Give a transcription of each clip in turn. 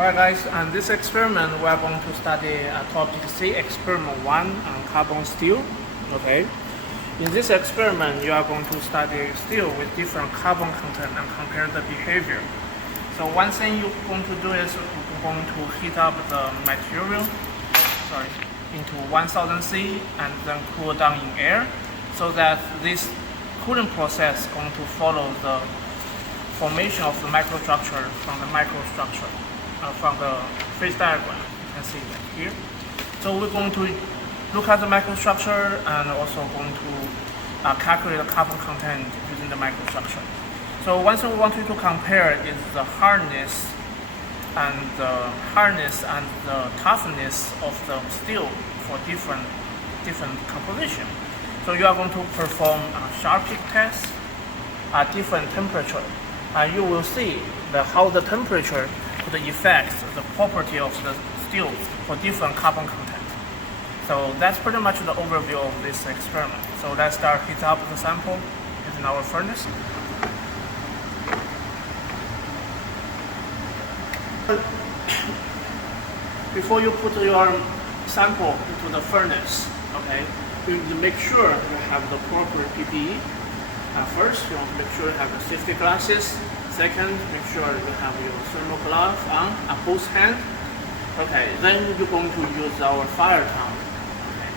Alright guys, and this experiment we are going to study topic C, experiment 1 on carbon steel. Okay. In this experiment, you are going to study steel with different carbon content and compare the behavior. So one thing you're going to do is you're going to heat up the material into 1000 C and then cool down in air, so that this cooling process is going to follow the formation of the microstructure from the microstructure. From the phase diagram, you can see that here. So we're going to look at the microstructure and also going to calculate the carbon content using the microstructure. So one thing we want you to compare is the hardness and the toughness of the steel for different composition. So you are going to perform a sharp peak test at different temperature, and you will see how the temperature could affect the property of the steel for different carbon content. So that's pretty much the overview of this experiment. So let's start heat up the sample using our furnace. Before you put your sample into the furnace, okay, you need to make sure you have the proper PPE. First, you want to make sure you have the safety glasses. Second, make sure you have your thermal glove on both hands. Okay, then you're going to use our fire tongue, okay,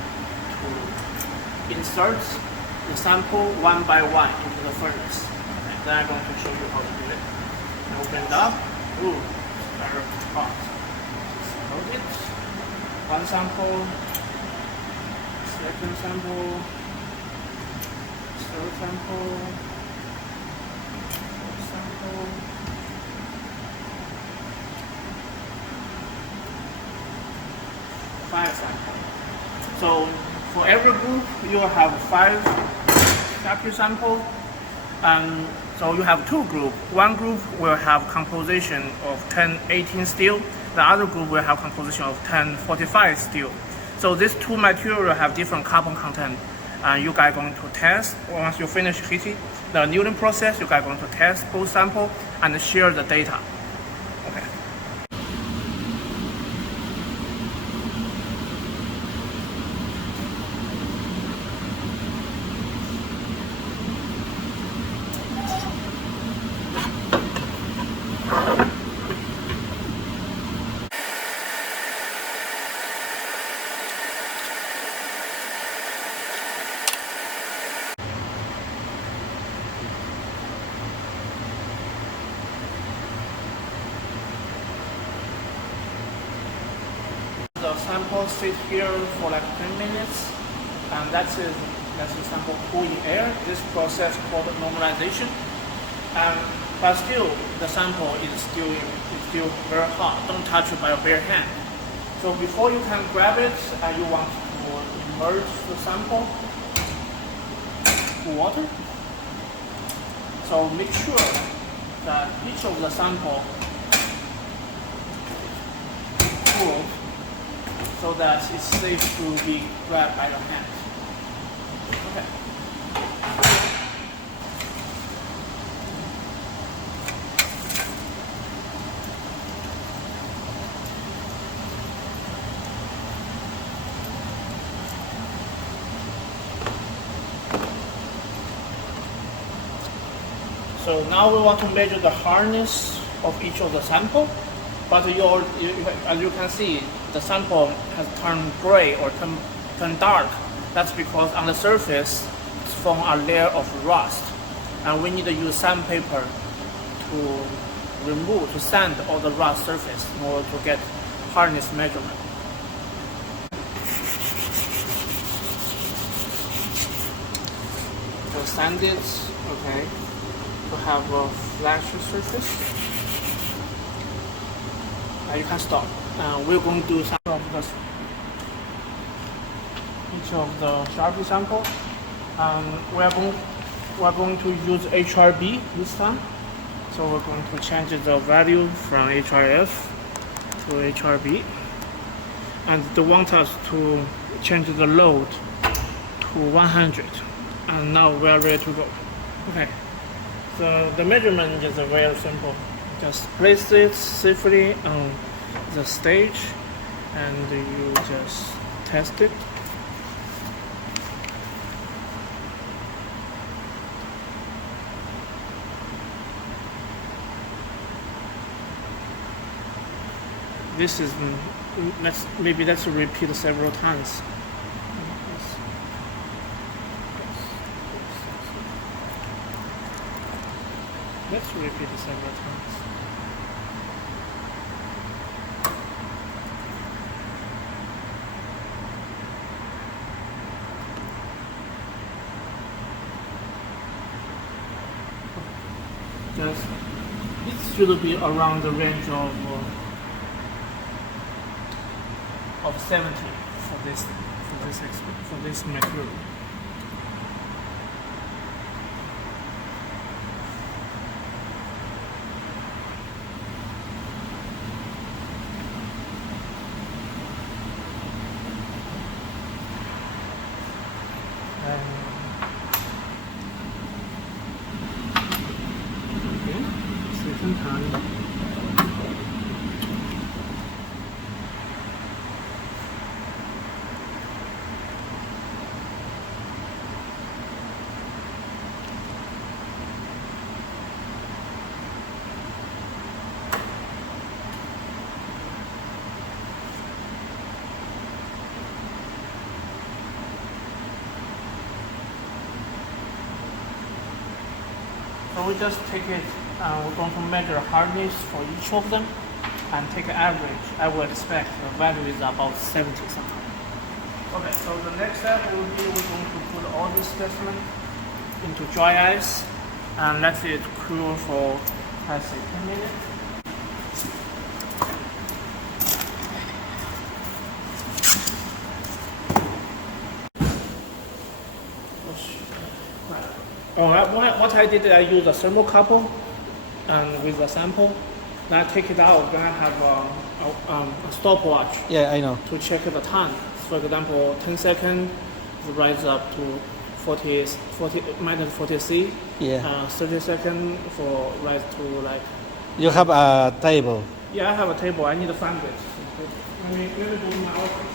to insert the sample one by one into the furnace. Okay, then I'm going to show you how to do it. Open it up. Ooh, it's very hot. Load it. One sample, second sample, third sample. Five samples. So for every group, you will have 5 factory samples, and so you have 2 groups. One group will have composition of 1018 steel. The other group will have composition of 1045 steel. So these 2 materials have different carbon content, and you guys are going to test. Once you finish heating the annealing process, you guys are going to test both samples and share the data. Okay. The sample sit here for like 10 minutes, and that's the sample cool in air. This process called normalization. But still, the sample is still very hot. Don't touch it by your bare hand. So before you can grab it, you want to immerse the sample in water. So make sure that each of the sample cooled, so that it's safe to be grabbed by your hand. Okay. So now we want to measure the hardness of each of the sample, but as you can see, the sample has turned gray or turned dark. That's because on the surface it's formed a layer of rust, and we need to use sandpaper to sand all the rust surface in order to get hardness measurement. So sand it, okay, to have a flat surface. You can stop. We're going to do some of each of the Sharpie sample. We are going to use HRB this time. So we're going to change the value from HRF to HRB, and they want us to change the load to 100. And now we are ready to go. Okay. So the measurement is very simple. Just place it safely on the stage and you just test it. This is, let's repeat several times. Let's repeat several times. Just, it should be around the range of 70 for this material. Second time. So we just take it, we're going to measure hardness for each of them and take an average. I would expect the value is about 70 something. Okay, so the next step will be we're going to put all this specimen into dry ice and let it cool for, let's say, 10 minutes. What I did, I used a thermocouple and with a sample. Then I take it out. Then I have a stopwatch. Yeah, I know. To check the time. For example, 10 seconds, it rises up to 40 minus 40 C. Yeah. 30 seconds for rise to like. You have a table. Yeah, I have a table. I need to find it. Let me go to my office.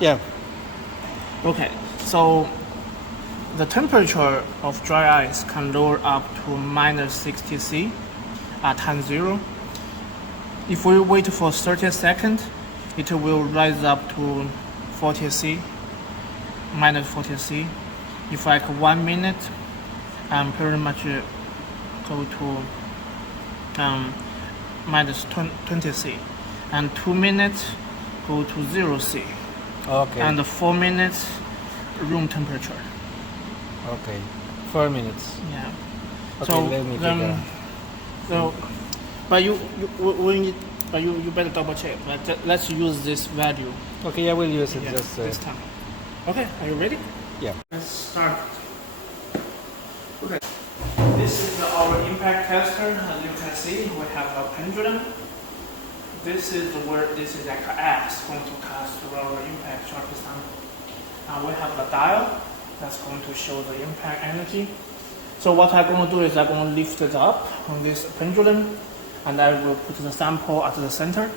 Yeah. Okay, so the temperature of dry ice can lower up to minus 60 C at time 0. If we wait for 30 seconds, it will rise up to 40 C, minus 40 C. If like 1 minute, pretty much go to minus 20 C. And 2 minutes, go to 0 C. Okay. And 4 minutes, room temperature. Okay. 4 minutes. Yeah. Okay, So let me take a... So, but you better double check. But let's use this value. Okay, I will use it just... this time. Okay, are you ready? Yeah. Let's start. Okay. This is our impact tester. As you can see, we have a pendulum. This is like an axe going to cast through our impact sharpie sample. We have the dial that's going to show the impact energy. So what I'm going to do is I'm going to lift it up on this pendulum, and I will put the sample at the center.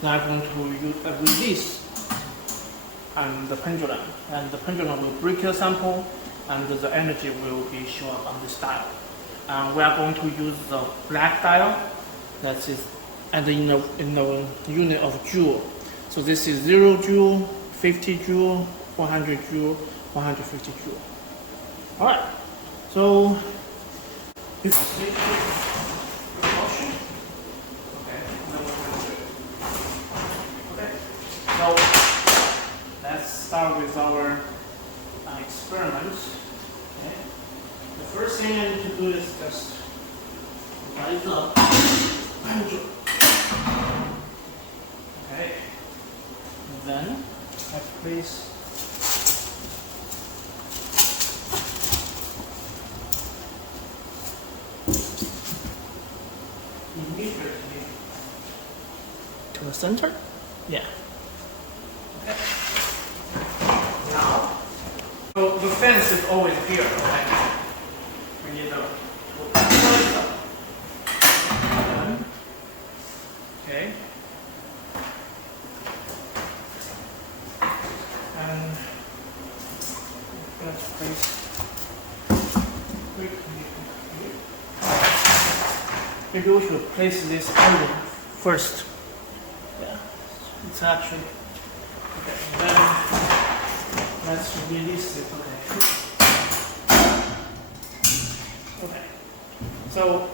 Then I'm going to release the pendulum, and the pendulum will break the sample, and the energy will be shown up on this dial. We are going to use the black dial, that is, and in the unit of joule. So this is 0 joule, 50 joule, 100 joule, 150 joule. All right. So this is safety precaution. Okay. So let's start with our experiment. Okay. The first thing I need to do is just rise up. Okay. Then I place immediately to the center. Yeah. Okay. Now, so the fence is always here. Okay. We need to place up. Okay. maybe we should place this angle first. Yeah, it's actually okay. Then let's release it. Okay. So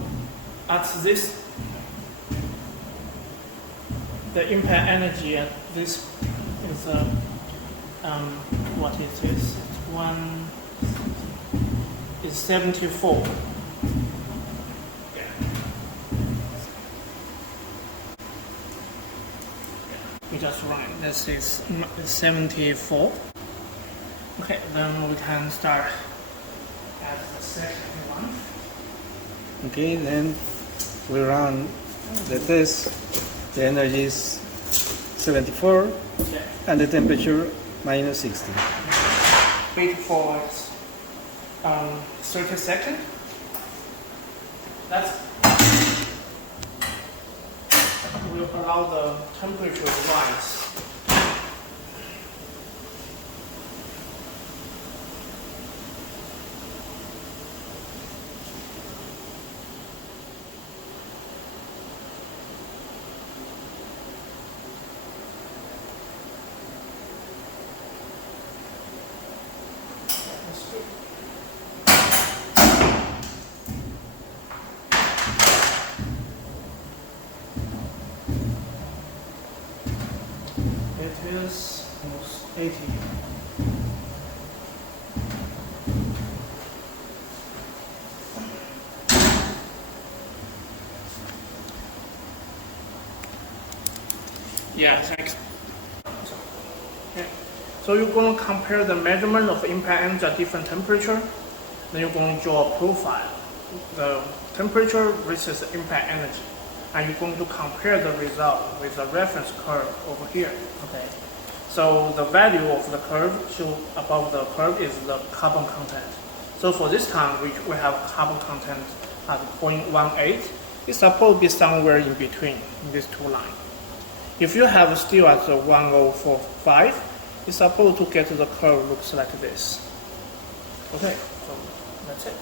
at this, the impact energy at this is what it is. It's 74. We just run it. This is 74. Okay, then we can start at the second one. Okay, then we run the test. The energy is 74 Yeah. and the temperature minus 60. Wait for 30 seconds. That will allow the temperature to rise. That's good. It is almost 80. Yeah, thanks. Okay. So you're going to compare the measurement of impact energy at different temperature. Then you're going to draw a profile, the temperature versus the impact energy. And you're going to compare the result with the reference curve over here. Okay. So the value of the curve shown above the curve is the carbon content. So for this time, we have carbon content at 0.18. It's supposed to be somewhere in between these two lines. If you have steel at 1045, it's supposed to get the curve looks like this. Okay, so that's it.